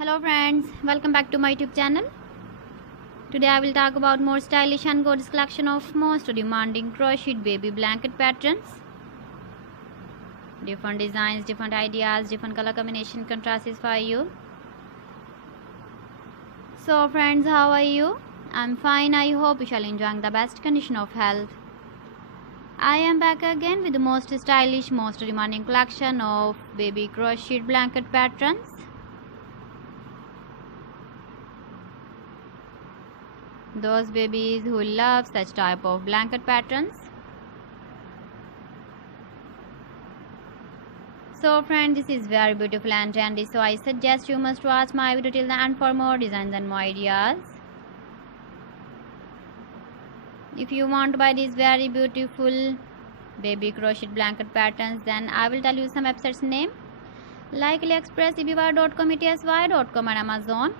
Hello friends, welcome back to my YouTube channel. Today I will talk about more stylish and gorgeous collection of most demanding crocheted baby blanket patterns. Different designs, different ideas, different color combination contrasts for you. So friends, how are you? I'm fine. I hope you shall enjoy the best condition of health. I am back again with the most stylish, most demanding collection of baby crocheted blanket patterns. Those babies who love such type of blanket patterns. So friends, this is very beautiful and trendy, so I suggest you must watch my video till the end for more designs and more ideas. If you want to buy these very beautiful baby crocheted blanket patterns, then I will tell you some websites name like AliExpress, eBay.com, ETSY.com and Amazon.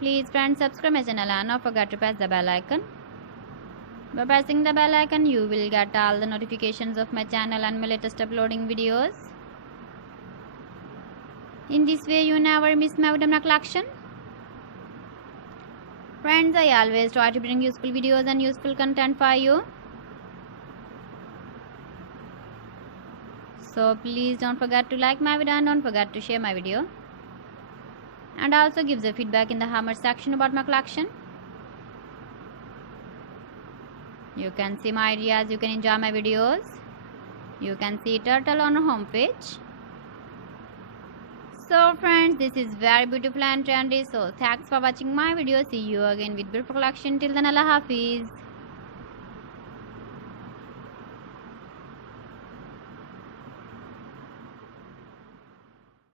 Please friends, subscribe my channel and don't forget to press the bell icon. By pressing the bell icon, you will get all the notifications of my channel and my latest uploading videos. In this way, you never miss my video collection. Friends, I always try to bring useful videos and useful content for you. So please don't forget to like my video and don't forget to share my video. And also give the feedback in the comment section about my collection. You can see my ideas, you can enjoy my videos. You can see turtle on our home page. So friends, this is very beautiful and trendy. So thanks for watching my video. See you again with beautiful collection. Till then, Allah Hafiz.